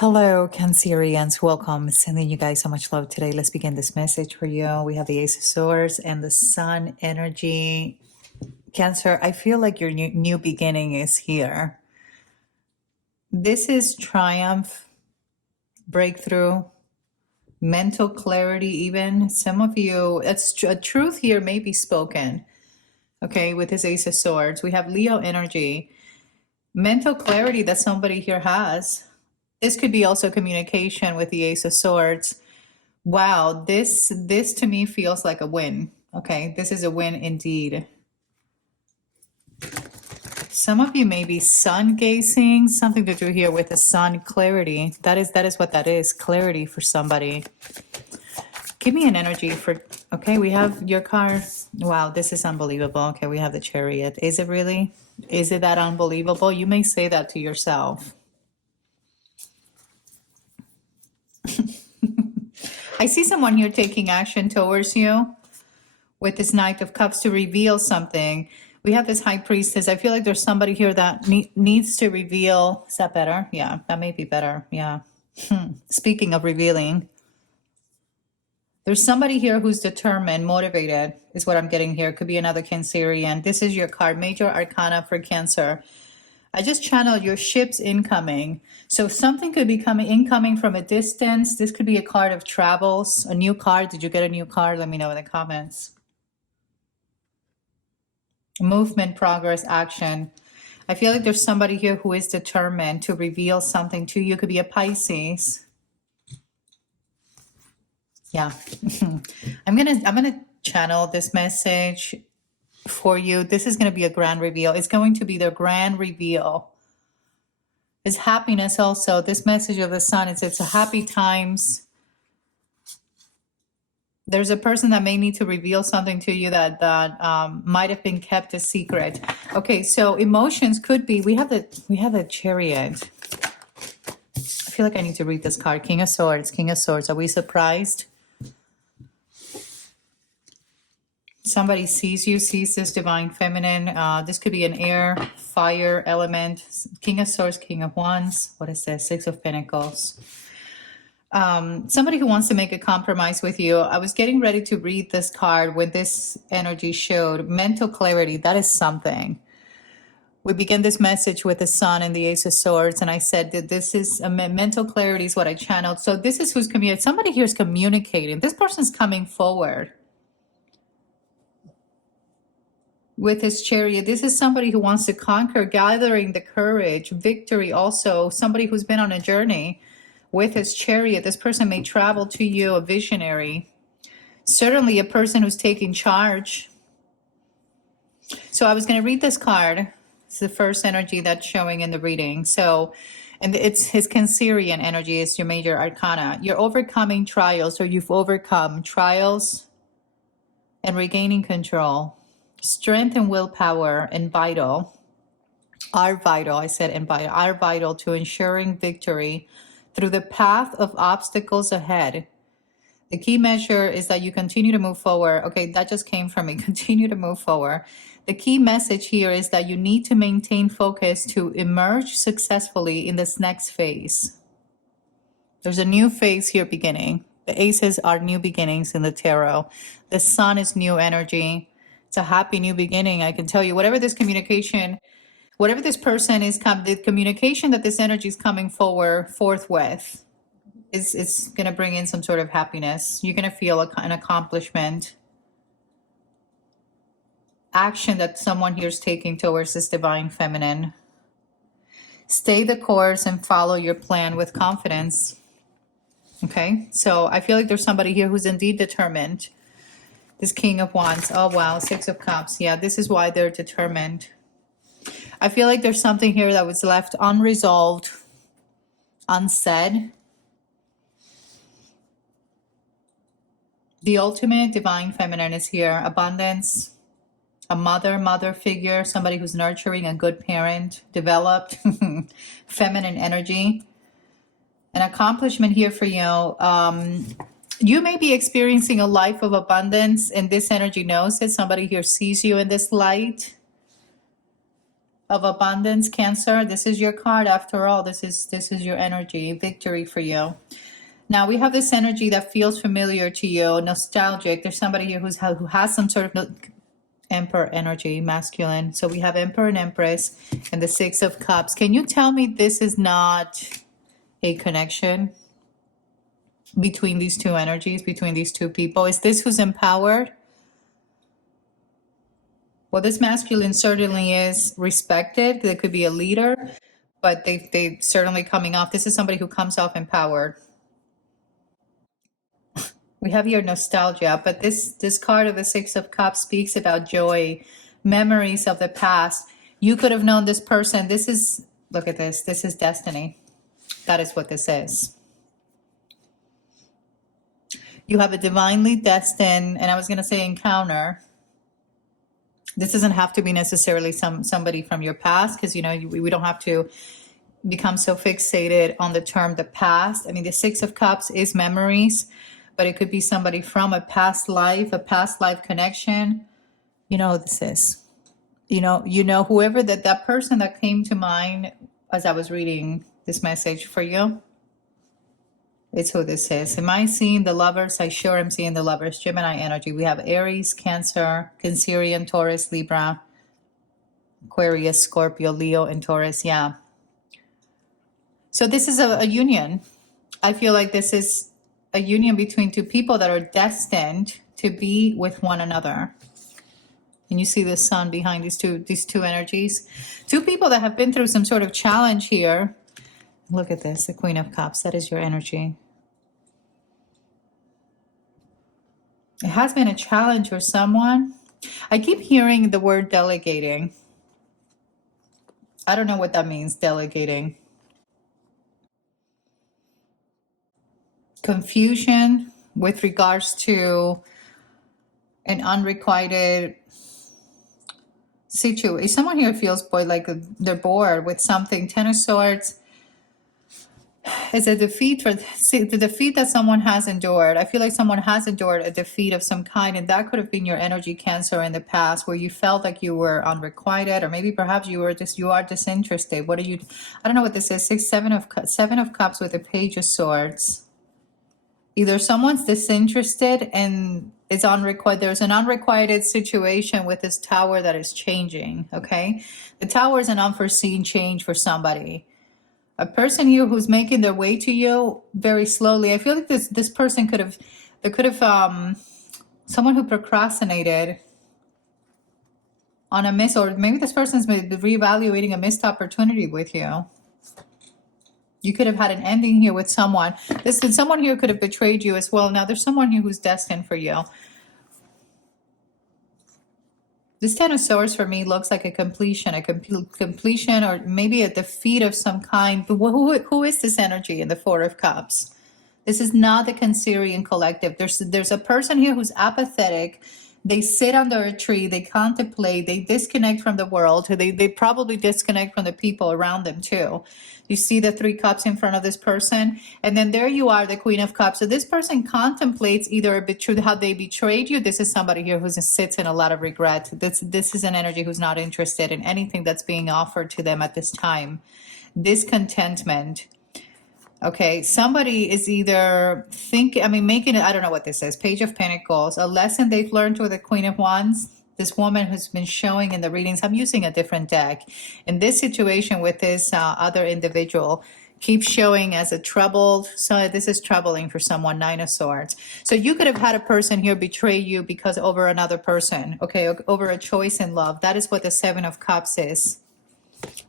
Hello, Cancerians. Welcome. Sending you guys so much love today. Let's begin this message for you. We have the Ace of Swords and the Sun energy. Cancer, I feel like your new beginning is here. This is triumph, breakthrough, mental clarity, even. Some of you, a truth here may be spoken. Okay, with this Ace of Swords, we have Leo energy, mental clarity that somebody here has. This could be also communication with the Ace of Swords. Wow, this to me feels like a win. Okay, this is a win indeed. Some of you may be sun gazing, something to do here with the sun clarity. That is what that is, clarity for somebody. Give me an energy for, okay, we have your card. Wow, this is unbelievable. Okay, we have the Chariot. Is it really? Is it that unbelievable? You may say that to yourself. I see someone here taking action towards you with this Knight of Cups to reveal something. We have this High Priestess. I feel like there's somebody here that needs to reveal. Is that better? Yeah, that may be better. Yeah. Speaking of revealing, there's somebody here who's determined, motivated, is what I'm getting here. Could be another Cancerian. This is your card, Major Arcana for Cancer. I just channeled your ships incoming. So something could be incoming from a distance. This could be a card of travels, a new card. Did you get a new card? Let me know in the comments. Movement, progress, action. I feel like there's somebody here who is determined to reveal something to you. It could be a Pisces. Yeah. I'm gonna channel this message for you. This is going to be a grand reveal. It's going to be the grand reveal. It's happiness also. This message of the sun, it's a happy times. There's a person that may need to reveal something to you that might have been kept a secret. Okay, so emotions could be, we have the Chariot. I feel like I need to read this card. King of Swords, King of Swords. Are we surprised? Somebody sees you, sees this divine feminine. This could be an air, fire element. King of Swords, King of Wands. What is this? Six of Pentacles. Somebody who wants to make a compromise with you. I was getting ready to read this card when this energy showed. Mental clarity, that is something. We begin this message with the Sun and the Ace of Swords, and I said that this is mental clarity is what I channeled. So this is who's communicating. Somebody here is communicating. This person's coming forward with his Chariot. This is somebody who wants to conquer, gathering the courage, victory also. Somebody who's been on a journey with his Chariot. This person may travel to you, a visionary. Certainly a person who's taking charge. So I was going to read this card. It's the first energy that's showing in the reading. So, and it's his Cancerian energy. It's your Major Arcana. You're overcoming trials, or you've overcome trials and regaining control. Strength and willpower and vital are vital. I said and vital are vital to ensuring victory through the path of obstacles ahead. The key measure is that you continue to move forward. Okay, that just came from me. Continue to move forward. The key message here is that you need to maintain focus to emerge successfully in this next phase. There's a new phase here beginning. The aces are new beginnings in the tarot. The sun is new energy. It's a happy new beginning. I can tell you, whatever this communication, whatever this person is, the communication that this energy is coming forth with is going to bring in some sort of happiness. You're going to feel an accomplishment. Action that someone here is taking towards this divine feminine. Stay the course and follow your plan with confidence. Okay, so I feel like there's somebody here who's indeed determined. This King of Wands. Oh, wow. Six of Cups. Yeah, this is why they're determined. I feel like there's something here that was left unresolved, unsaid. The ultimate divine feminine is here. Abundance. A mother figure. Somebody who's nurturing, a good parent. Developed. Feminine energy. An accomplishment here for you. You may be experiencing a life of abundance, and this energy knows it. Somebody here sees you in this light. of abundance, Cancer. This is your card after all. This is your energy, victory for you. Now we have this energy that feels familiar to you, nostalgic. There's somebody here who has some sort of Emperor energy, masculine. So we have Emperor and Empress and the Six of Cups. Can you tell me this is not a connection between these two energies, between these two people? Is this who's empowered? Well, this masculine certainly is respected. They could be a leader, but they certainly coming off. This is somebody who comes off empowered. We have your nostalgia, but this card of the Six of Cups speaks about joy, memories of the past. You could have known this person. This is, look at this. This is destiny. That is what this is. You have a divinely destined, and I was going to say encounter. This doesn't have to be necessarily somebody from your past, because, you know, we don't have to become so fixated on the term the past. I mean, the Six of Cups is memories, but it could be somebody from a past life connection. You know who this is. You know whoever that person that came to mind as I was reading this message for you. It's who this is. Am I seeing the Lovers? I sure am seeing the Lovers. Gemini energy. We have Aries, Cancer, Cancerian, Taurus, Libra, Aquarius, Scorpio, Leo, and Taurus. Yeah. So this is a union. I feel like this is a union between two people that are destined to be with one another. And you see the sun behind these two energies. Two people that have been through some sort of challenge here. Look at this, the Queen of Cups. That is your energy. It has been a challenge for someone. I keep hearing the word delegating. I don't know what that means, delegating. Confusion with regards to an unrequited situation. Someone here feels like they're bored with something. Ten of Swords is a defeat the defeat that someone has endured. I feel like someone has endured a defeat of some kind, and that could have been your energy, Cancer, in the past, where you felt like you were unrequited, or maybe perhaps you are disinterested. I don't know what this is. Seven of Cups with the Page of Swords. Either someone's disinterested and is unrequited. There's an unrequited situation with this Tower that is changing. Okay, the Tower is an unforeseen change for somebody. A person here who's making their way to you very slowly. I feel like this person could have someone who procrastinated on a miss, or maybe this person's reevaluating a missed opportunity with you. You could have had an ending here with someone. Someone here could have betrayed you as well. Now there's someone here who's destined for you. This Ten of Swords for me looks like a completion, or maybe a defeat of some kind. But who is this energy in the Four of Cups? This is not the Cancerian collective. There's a person here who's apathetic. They sit under a tree, they contemplate, they disconnect from the world. They probably disconnect from the people around them too. You see the Three Cups in front of this person, and then there you are, the Queen of Cups. So this person contemplates either how they betrayed you. This is somebody here who sits in a lot of regret. This is an energy who's not interested in anything that's being offered to them at this time. Discontentment. Okay, somebody is either making it, I don't know what this is, Page of Pentacles, a lesson they've learned with the Queen of Wands. This woman who's been showing in the readings, I'm using a different deck. In this situation with this other individual, keeps showing as a troubled, so this is troubling for someone, Nine of Swords. So you could have had a person here betray you because over another person, okay, over a choice in love. That is what the Seven of Cups is.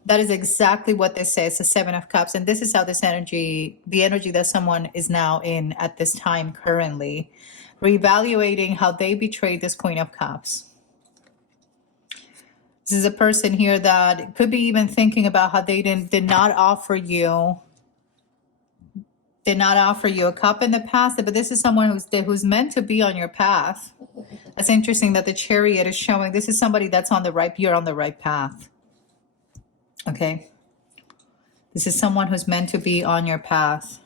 That is exactly what this says, the Seven of Cups. And this is how this energy, the energy that someone is now in at this time currently, reevaluating how they betrayed this Queen of Cups. This is a person here that could be even thinking about how they did not offer you a cup in the past, but this is someone who's meant to be on your path. That's interesting that the Chariot is showing this is somebody that's you're on the right path. Okay. This is someone who's meant to be on your path.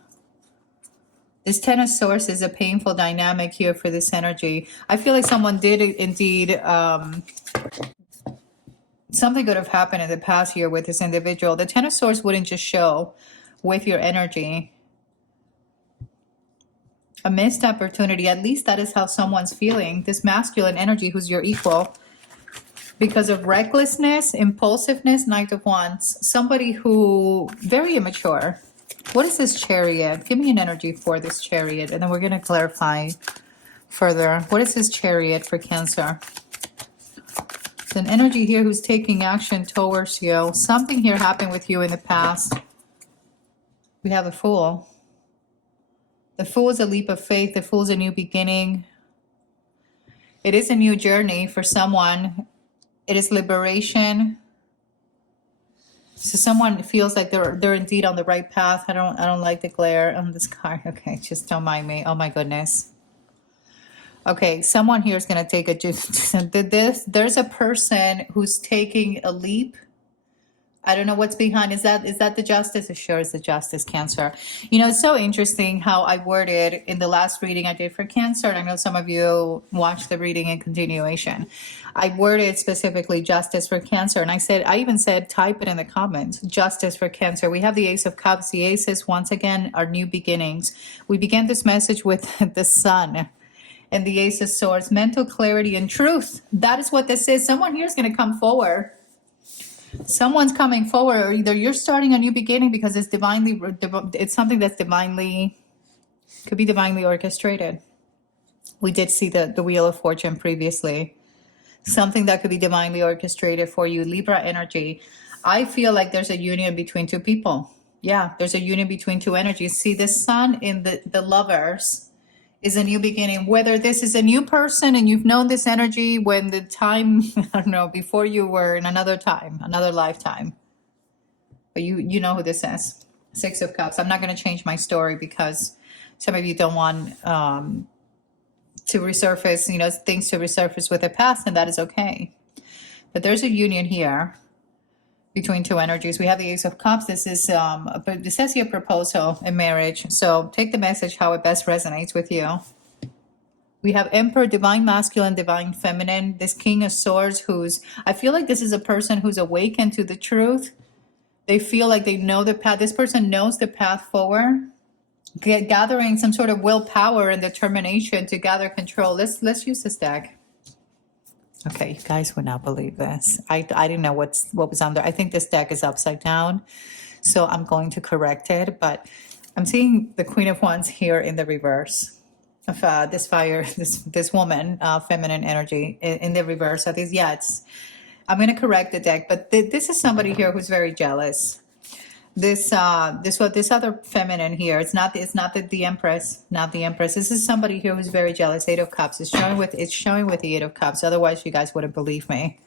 This Ten of Swords is a painful dynamic here for this energy. I feel like someone did indeed Something could have happened in the past here with this individual. The Ten of Swords wouldn't just show with your energy. A missed opportunity. At least that is how someone's feeling. This masculine energy who's your equal. Because of recklessness, impulsiveness, Knight of Wands. Somebody who, very immature. What is this Chariot? Give me an energy for this Chariot. And then we're going to clarify further. What is this Chariot for Cancer? It's an energy here who's taking action towards you. Something here happened with you in the past. We have a Fool. The Fool is a leap of faith. The Fool is a new beginning. It is a new journey for someone. It is liberation. So someone feels like they're indeed on the right path. I don't like the glare on this card. Okay, just don't mind me. Oh my goodness. Okay, someone here is going to take there's a person who's taking a leap. I don't know what's behind. Is that the Justice? It sure is the Justice, Cancer. You know, it's so interesting how I worded in the last reading I did for Cancer, and I know some of you watched the reading in continuation. I worded specifically Justice for Cancer, and I even said, type it in the comments, Justice for Cancer. We have the Ace of Cups. The Aces, once again, are new beginnings. We began this message with the Sun and the Ace of Swords, mental clarity and truth. That is what this is. Someone here is going to come forward. Someone's coming forward, or either you're starting a new beginning because it's it's something that's could be divinely orchestrated. We did see the Wheel of Fortune previously. Something that could be divinely orchestrated for you. Libra energy. I feel like there's a union between two people. Yeah, there's a union between two energies. See, the Sun in the Lovers is a new beginning. Whether this is a new person and you've known this energy when the time, I don't know, before you were in another time, another lifetime. But you know who this is. Six of Cups. I'm not going to change my story because some of you don't want to resurface, you know, things to resurface with the past, and that is okay. But there's a union here between two energies. We have the Ace of Cups. This is, but this says here proposal in marriage. So take the message how it best resonates with you. We have Emperor, divine masculine, divine feminine. This King of Swords I feel like this is a person who's awakened to the truth. They feel like they know the path. This person knows the path forward. Gathering some sort of willpower and determination to gather control. Let's use this deck. Okay, you guys would not believe this. I didn't know what was on there. I think this deck is upside down, so I'm going to correct it. But I'm seeing the Queen of Wands here in the reverse of this woman, feminine energy in the reverse. So I'm going to correct the deck, but this is somebody here who's very jealous. This other feminine here, it's not the Empress, not the Empress. This is somebody here who's very jealous. Eight of Cups. It's showing with the Eight of Cups. Otherwise, you guys wouldn't believe me.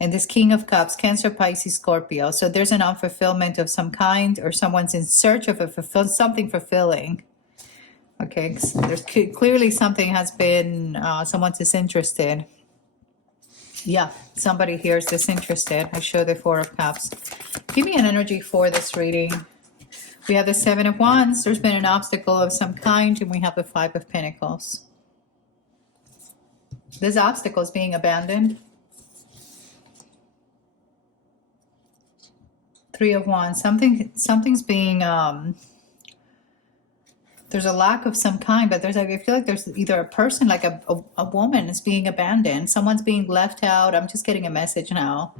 And this King of Cups, Cancer, Pisces, Scorpio. So there's an unfulfillment of some kind, or someone's in search of something fulfilling. Okay, there's clearly something has been someone's disinterested. Yeah, somebody here is disinterested. I show the Four of Cups. Give me an energy for this reading. We have the Seven of Wands. There's been an obstacle of some kind, and we have the Five of Pentacles. This obstacle is being abandoned. Three of Wands. Something's being there's a lack of some kind, but I feel like there's either a person, like a woman is being abandoned. Someone's being left out. I'm just getting a message now.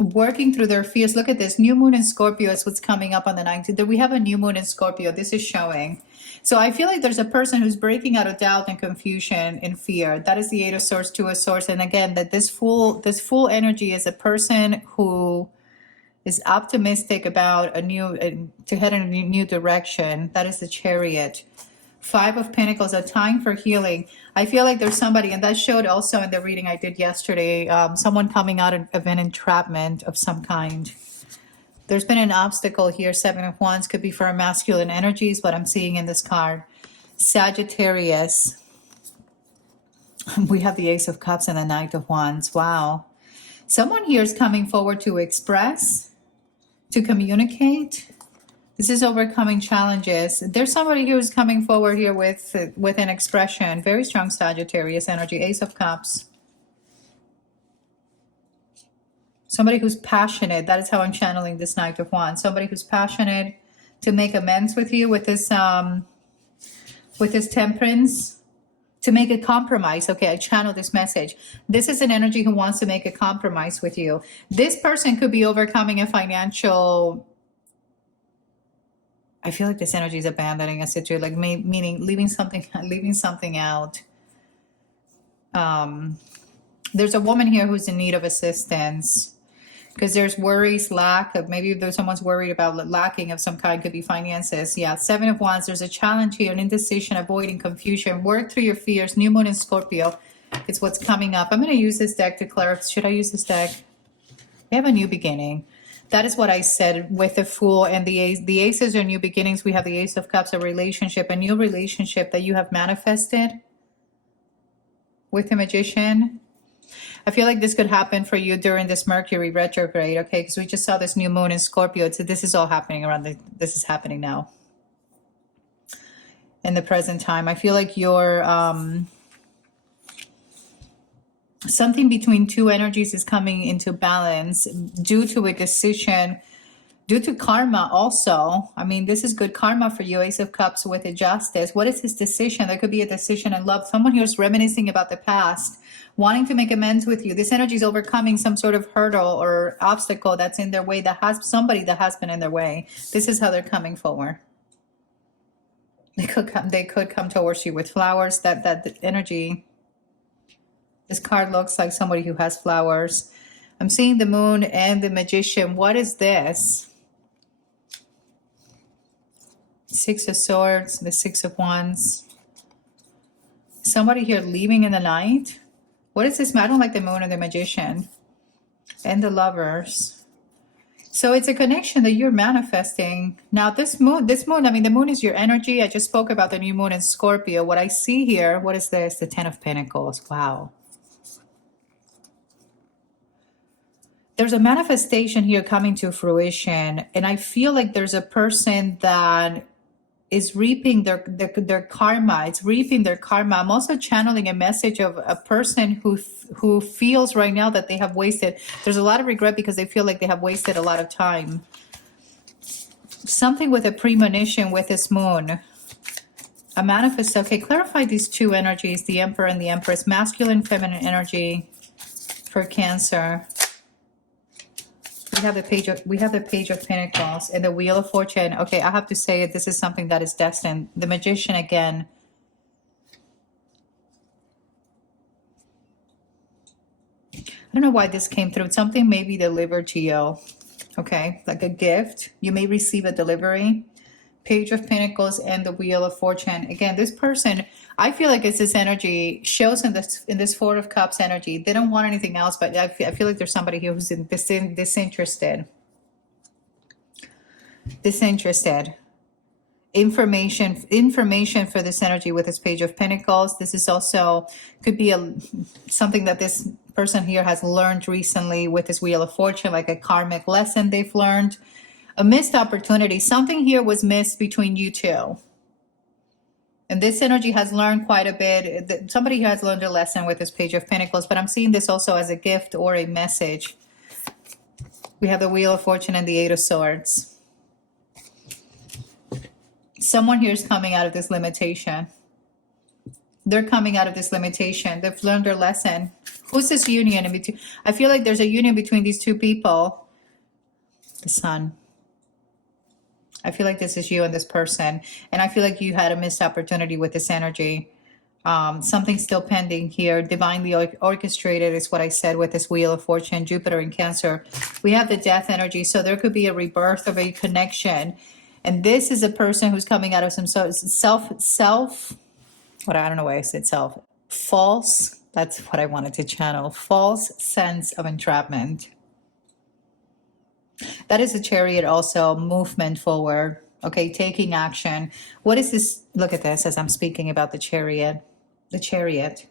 Working through their fears. Look at this. New moon in Scorpio is what's coming up on the 19th. We have a new moon in Scorpio. This is showing. So I feel like there's a person who's breaking out of doubt and confusion and fear. That is the Eight of Swords, Two of Swords. And again, that this full energy is a person who is optimistic about to head in a new direction. That is the Chariot. Five of Pentacles, a time for healing. I feel like there's somebody, and that showed also in the reading I did yesterday, someone coming out of an entrapment of some kind. There's been an obstacle here. Seven of Wands could be for masculine energies, what I'm seeing in this card. Sagittarius. We have the Ace of Cups and the Knight of Wands. Wow. Someone here is coming forward to express, to communicate. This is overcoming challenges. There's somebody who's coming forward here with an expression. Very strong Sagittarius energy. Ace of Cups. Somebody who's passionate. That is how I'm channeling this Knight of Wands. Somebody who's passionate to make amends with you with this Temperance, to make a compromise. Okay, I channel this message. This is an energy who wants to make a compromise with you. This person could be overcoming a financial, I feel like this energy is abandoning a situation, like meaning leaving something out. There's a woman here who's in need of assistance because there's worries, lack of, maybe there's someone's worried about lacking of some kind, could be finances. Yeah, 7 of Wands, there's a challenge here, an indecision, avoiding confusion, work through your fears. New moon in Scorpio, it's what's coming up. I'm going to use this deck to clarify. Should I use this deck? We have a new beginning. That is what I said with the Fool and the Ace. The Aces are new beginnings. We have the Ace of Cups, a relationship, a new relationship that you have manifested with the Magician. I feel like this could happen for you during this Mercury retrograde, okay? Because we just saw this new moon in Scorpio. So this is all happening this is happening now. In the present time. I feel like you're, something between two energies is coming into balance due to a decision, due to karma also. I mean, this is good karma for you, Ace of Cups with a Justice. What is this decision? There could be a decision in love. Someone who's reminiscing about the past, wanting to make amends with you. This energy is overcoming some sort of hurdle or obstacle that's in their way, that has somebody that has been in their way. This is how they're coming forward. They could come towards you with flowers. That energy, this card looks like somebody who has flowers. I'm seeing the moon and the Magician. What is this? 6 of Swords, the 6 of Wands. Somebody here leaving in the night. What is this? I don't like the moon and the Magician. And the Lovers. So it's a connection that you're manifesting. Now this moon, I mean, the moon is your energy. I just spoke about the new moon in Scorpio. What I see here, what is this? The 10 of Pentacles. Wow. There's a manifestation here coming to fruition. And I feel like there's a person that is reaping their karma. It's reaping their karma. I'm also channeling a message of a person who feels right now that they have wasted. There's a lot of regret because they feel like they have wasted a lot of time. Something with a premonition with this moon. A manifest. Okay, clarify these two energies, the Emperor and the Empress. Masculine, feminine energy for Cancer. We have the Page of Pentacles and the Wheel of Fortune. Okay, I have to say it. This is something that is destined. The Magician again. I don't know why this came through. Something may be delivered to you. Okay, like a gift. You may receive a delivery. Page of Pentacles and the Wheel of Fortune. Again, this person, I feel like it's this energy shows in this Four of Cups energy. They don't want anything else, but I feel like there's somebody here who's disinterested. Disinterested. Information for this energy with this Page of Pentacles. This is also could be something that this person here has learned recently with this Wheel of Fortune, like a karmic lesson they've learned. A missed opportunity. Something here was missed between you two. And this energy has learned quite a bit. Somebody here has learned a lesson with this Page of Pentacles, but I'm seeing this also as a gift or a message. We have the Wheel of Fortune and the Eight of Swords. Someone here is coming out of this limitation. They're coming out of this limitation. They've learned their lesson. Who's this union in between? I feel like there's a union between these two people. The Sun. I feel like this is you and this person. And I feel like you had a missed opportunity with this energy. Something still pending here. Divinely orchestrated is what I said with this Wheel of Fortune, Jupiter in Cancer. We have the Death energy. So there could be a rebirth of a connection. And this is a person who's coming out of some sort of I don't know why I said self. False, that's what I wanted to channel. False sense of entrapment. That is a Chariot also, movement forward. Okay, taking action. What is this? Look at this as I'm speaking about the Chariot. The Chariot.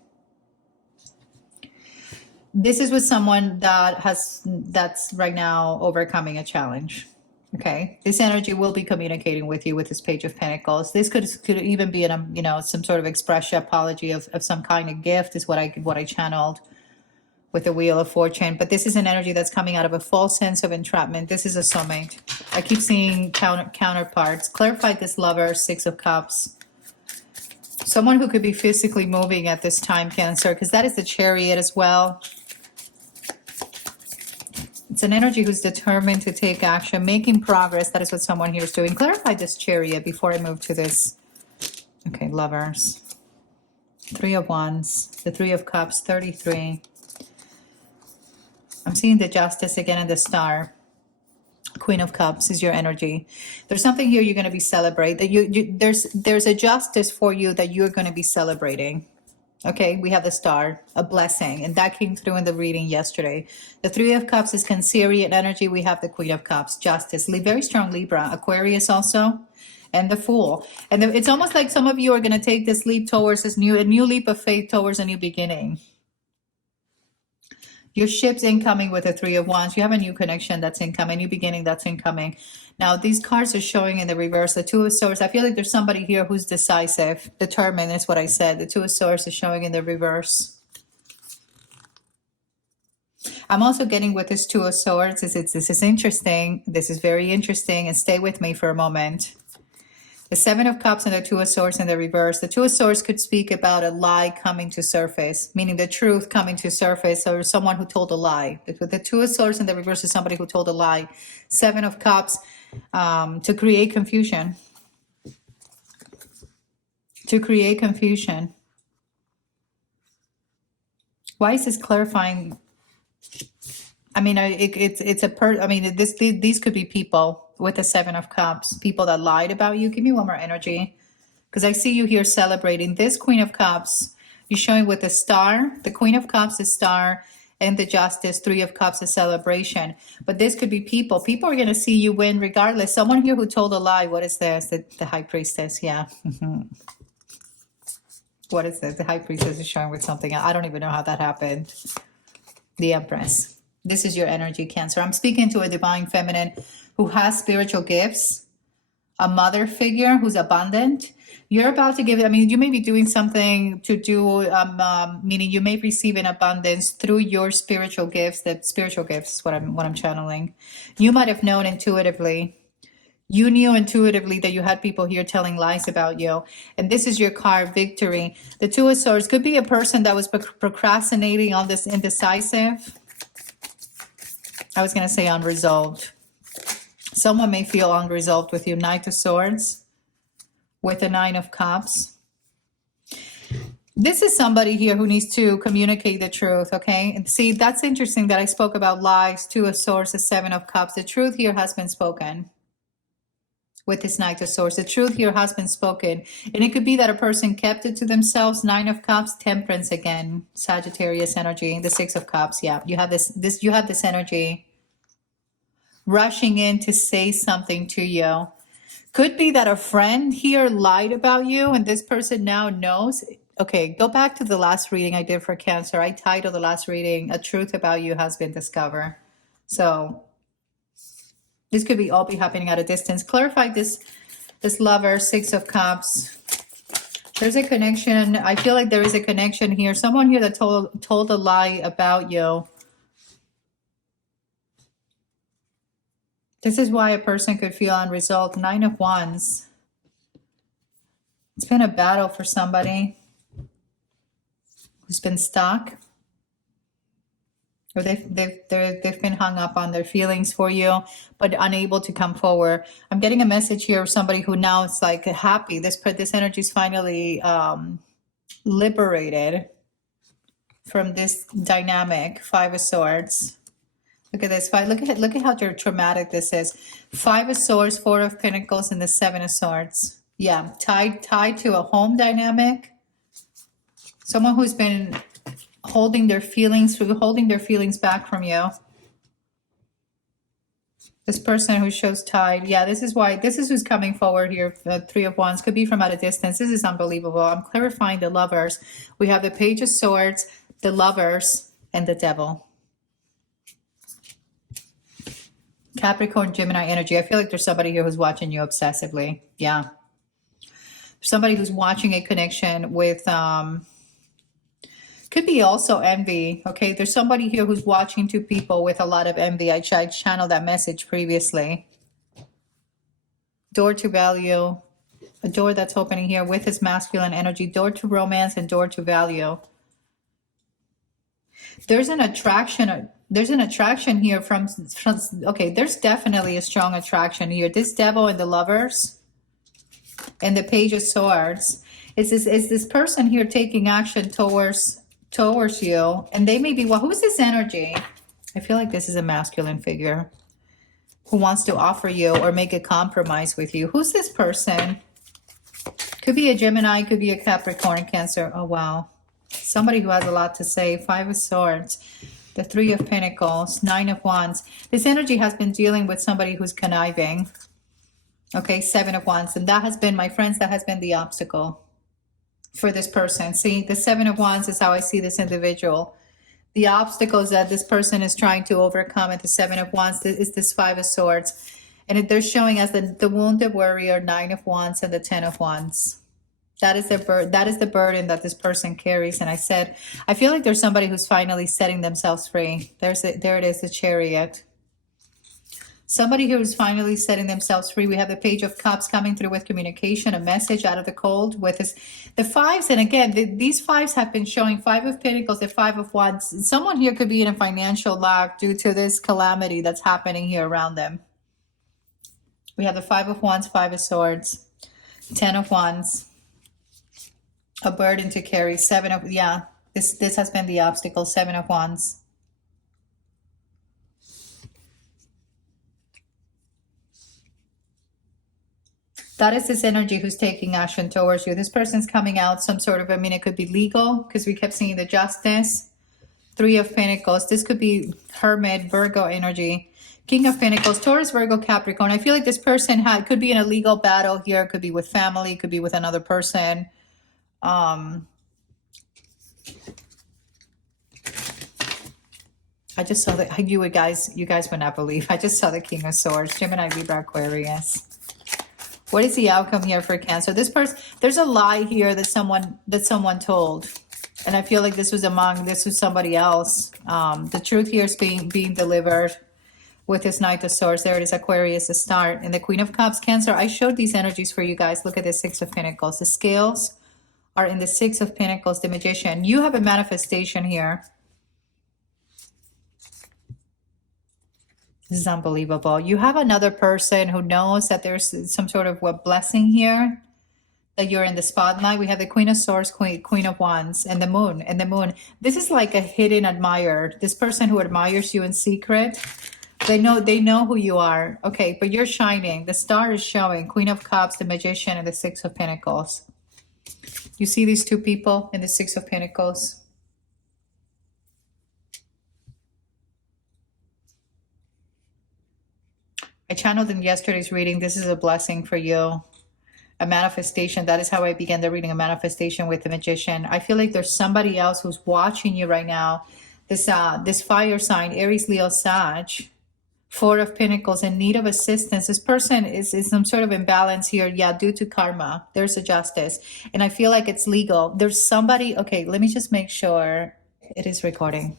This is with someone that's right now overcoming a challenge. Okay, this energy will be communicating with you with this Page of Pentacles. This could even be some sort of expression, apology of some kind of gift is what I channeled with the Wheel of Fortune. But this is an energy that's coming out of a false sense of entrapment. This is a soulmate. I keep seeing counterparts. Clarify this Lover, Six of Cups. Someone who could be physically moving at this time, Cancer, because that is the Chariot as well. It's an energy who's determined to take action, making progress. That is what someone here is doing. Clarify this Chariot before I move to this. Okay, Lovers. Three of Wands, the Three of Cups, 33. I'm seeing the Justice again and the Star. Queen of Cups is your energy. There's something here you're going to be celebrating. There's a justice for you that you're going to be celebrating. Okay, we have the Star, a blessing, and that came through in the reading yesterday. The Three of Cups is Cancerian energy. We have the Queen of Cups, Justice, very strong Libra, Aquarius also, and the Fool. And it's almost like some of you are going to take this leap towards a new leap of faith towards a new beginning. Your ship's incoming with the Three of Wands. You have a new connection that's incoming, new beginning that's incoming. Now, these cards are showing in the reverse. The Two of Swords, I feel like there's somebody here who's decisive, determined is what I said. The Two of Swords is showing in the reverse. I'm also getting with this Two of Swords. This is interesting. This is very interesting. And stay with me for a moment. The Seven of Cups and the Two of Swords in the reverse. The Two of Swords could speak about a lie coming to surface, meaning the truth coming to surface, or someone who told a lie. The Two of Swords in the reverse is somebody who told a lie. Seven of Cups, to create confusion. To create confusion. Why is this clarifying? I mean, these could be people with the Seven of Cups, people that lied about you. Give me one more energy, because I see you here celebrating. This Queen of Cups, you're showing with the Star. The Queen of Cups is Star, and the Justice, Three of Cups is celebration. But this could be people. People are going to see you win regardless. Someone here who told a lie. What is this? The High Priestess, yeah. What is this? The High Priestess is showing with something. I don't even know how that happened. The Empress. This is your energy, Cancer. I'm speaking to a divine feminine who has spiritual gifts, a mother figure who's abundant. You're about to give it, you may be doing something to do, meaning you may receive an abundance through your spiritual gifts. That spiritual gifts is what I'm channeling. You might have known intuitively. You knew intuitively that you had people here telling lies about you. And this is your card, Victory. The Two of Swords could be a person that was procrastinating on this, indecisive. I was going to say unresolved. Someone may feel unresolved with you. Knight of Swords with the Nine of Cups. This is somebody here who needs to communicate the truth, okay? And see, that's interesting that I spoke about lies, Two of Swords, the Seven of Cups. The truth here has been spoken with this Knight of Swords. The truth here has been spoken. And it could be that a person kept it to themselves. Nine of Cups, Temperance again, Sagittarius energy, the Six of Cups. Yeah, you have you have this energy rushing in to say something to you. Could be that a friend here lied about you and this person now knows. Okay, go back to the last reading I did for Cancer. I titled the last reading, A Truth About You Has Been Discovered. So this could all be happening at a distance. Clarify this Lover, Six of Cups. There's a connection. I feel like there is a connection here. Someone here that told a lie about you. This is why a person could feel unresolved. Nine of Wands. It's been a battle for somebody who's been stuck. Or they've been hung up on their feelings for you, but unable to come forward. I'm getting a message here of somebody who now is like happy. This energy is finally liberated from this dynamic. Five of Swords. Look at this. Look at how traumatic this is. Five of Swords, Four of Pentacles, and the Seven of Swords. Yeah, tied to a home dynamic. Someone who's been holding their feelings back from you. This person who shows tied. Yeah, this is who's coming forward here. Three of Wands could be from at a distance. This is unbelievable. I'm clarifying the Lovers. We have the Page of Swords, the Lovers, and the Devil. Capricorn, Gemini energy. I feel like there's somebody here who's watching you obsessively. Yeah. Somebody who's watching a connection with, Could be also envy. Okay, there's somebody here who's watching two people with a lot of envy. I channeled that message previously. Door to value. A door that's opening here with his masculine energy. Door to romance and door to value. There's an attraction. There's an attraction here from okay, there's definitely a strong attraction here. This devil and the lovers and the page of swords. Is this person here taking action towards you? And they may be, well, who's this energy? I feel like this is a masculine figure who wants to offer you or make a compromise with you. Who's this person? Could be a Gemini, could be a Capricorn, Cancer. Oh, wow. Somebody who has a lot to say. Five of Swords, the Three of Pentacles, Nine of Wands. This energy has been dealing with somebody who's conniving. Okay, Seven of Wands. And that has been, my friends, that has been the obstacle for this person. See, the Seven of Wands is how I see this individual. The obstacles that this person is trying to overcome at the Seven of Wands is this Five of Swords. And they're showing us the wounded warrior, Nine of Wands, and the Ten of Wands. That is the burden that this person carries. And I said, I feel like there's somebody who's finally setting themselves free. There it is, the Chariot. Somebody here who's finally setting themselves free. We have the Page of Cups coming through with communication, a message out of the cold with the fives. And again, these fives have been showing Five of Pentacles, the Five of Wands. Someone here could be in a financial lack due to this calamity that's happening here around them. We have the Five of Wands, Five of Swords, Ten of Wands, a burden to carry, Seven of, yeah, this has been the obstacle, Seven of Wands. That is this energy who's taking action towards you. This person's coming out some sort of, I mean, it could be legal because we kept seeing the Justice, Three of Pentacles. This could be Hermit, Virgo energy. King of Pentacles, Taurus, Virgo, Capricorn. I feel like this person could be in a legal battle here. Could be with family, could be with another person. I just saw that you guys would not believe. I just saw the King of Swords, Gemini, Libra, Aquarius. What is the outcome here for Cancer? This person, there's a lie here that someone told. And I feel like this was somebody else. The truth here is being delivered with this Knight of Swords. There it is, Aquarius, the start. And the Queen of Cups, Cancer. I showed these energies for you guys. Look at the Six of Pentacles. The scales are in the Six of Pentacles, the Magician. You have a manifestation here. This is unbelievable. You have another person who knows that there's some sort of blessing here, that you're in the spotlight. We have the Queen of Swords, Queen of Wands, and the Moon. And the Moon, this is like a hidden admirer. This person who admires you in secret. They know who you are. Okay, but you're shining. The star is showing. Queen of Cups, the Magician, and the Six of Pentacles. You see these two people in the Six of Pentacles? I channeled in yesterday's reading. This is a blessing for you. A manifestation. That is how I began the reading. A manifestation with the Magician. I feel like there's somebody else who's watching you right now. This fire sign, Aries, Leo, Sag. Four of Pentacles, in need of assistance. This person is some sort of imbalance here. Yeah, due to karma. There's a Justice. And I feel like it's legal. There's somebody, okay, let me just make sure it is recording.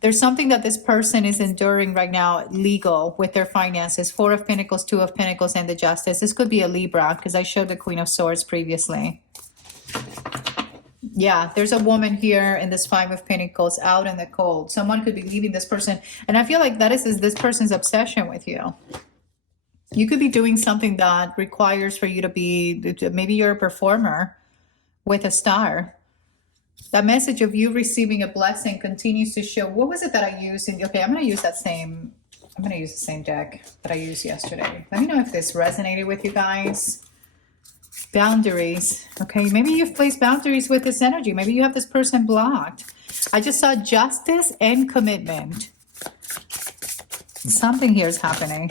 There's something that this person is enduring right now, legal, with their finances. Four of Pentacles, Two of Pentacles, and the Justice. This could be a Libra, because I showed the Queen of Swords previously. Yeah, there's a woman here in this Five of Pentacles out in the cold. Someone could be leaving this person. And I feel like that is this person's obsession with you. You could be doing something that requires for you to be, maybe you're a performer with a star. That message of you receiving a blessing continues to show. What was it that I used? Okay, I'm going to use the same deck that I used yesterday. Let me know if this resonated with you guys. Boundaries. Okay, maybe you've placed boundaries with this energy. Maybe you have this person blocked. I just saw Justice and Commitment. Something here is happening.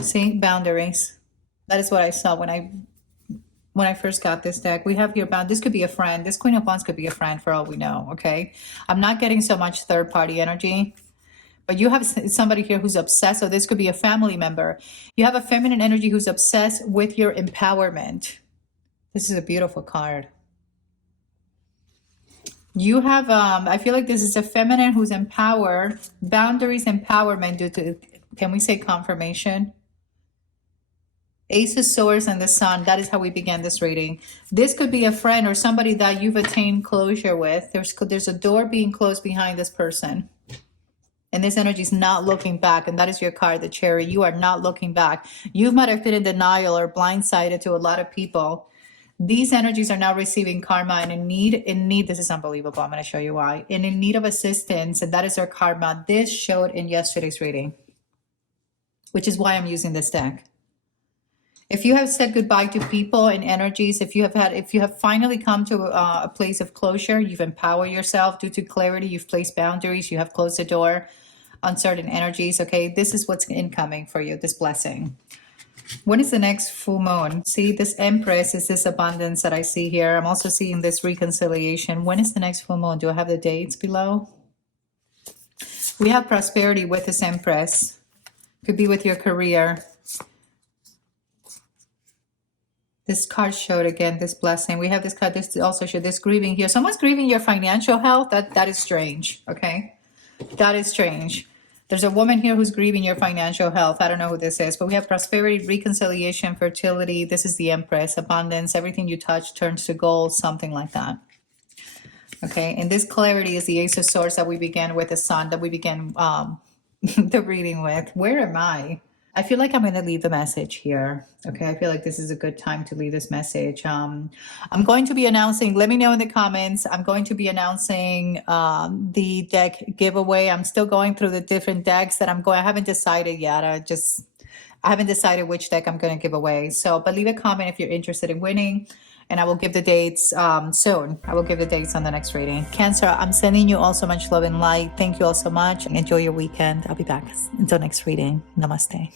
See, boundaries. That is what I saw when I first got this deck. We have here this could be a friend. This Queen of Wands could be a friend for all we know. Okay, I'm not getting so much third party energy. But you have somebody here who's obsessed. So this could be a family member. You have a feminine energy who's obsessed with your empowerment. This is a beautiful card. You have, I feel like this is a feminine who's empowered, boundaries, empowerment due to, can we say confirmation? Ace of Swords and the Sun. That is how we began this reading. This could be a friend or somebody that you've attained closure with. There's a door being closed behind this person. And this energy is not looking back. And that is your card, the Chariot. You are not looking back. You might have been in denial or blindsided to a lot of people. These energies are now receiving karma and in need, this is unbelievable. I'm going to show you why. And in need of assistance, and that is their karma. This showed in yesterday's reading, which is why I'm using this deck. If you have said goodbye to people and energies, if you have finally come to a place of closure, you've empowered yourself due to clarity, you've placed boundaries, you have closed the door on certain energies, okay? This is what's incoming for you, this blessing. When is the next full moon? See, this Empress is this abundance that I see here. I'm also seeing this reconciliation. When is the next full moon? Do I have the dates below? We have prosperity with this Empress. Could be with your career. This card showed again this blessing. We have this card. This also showed this grieving here. Someone's grieving your financial health. That is strange. Okay, that is strange. There's a woman here who's grieving your financial health. I don't know who this is, but we have prosperity, reconciliation, fertility. This is the Empress, abundance. Everything you touch turns to gold, something like that. Okay, and this clarity is the Ace of Swords that we began with, the Sun that we began the reading with. Where am I? I feel like I'm going to leave the message here. Okay, I feel like this is a good time to leave this message. I'm going to be announcing, let me know in the comments, I'm going to be announcing the deck giveaway. I'm still going through the different decks that I haven't decided yet. I haven't decided which deck I'm going to give away. So, but leave a comment if you're interested in winning. And I will give the dates soon. I will give the dates on the next reading. Cancer, I'm sending you all so much love and light. Thank you all so much. Enjoy your weekend. I'll be back until next reading. Namaste.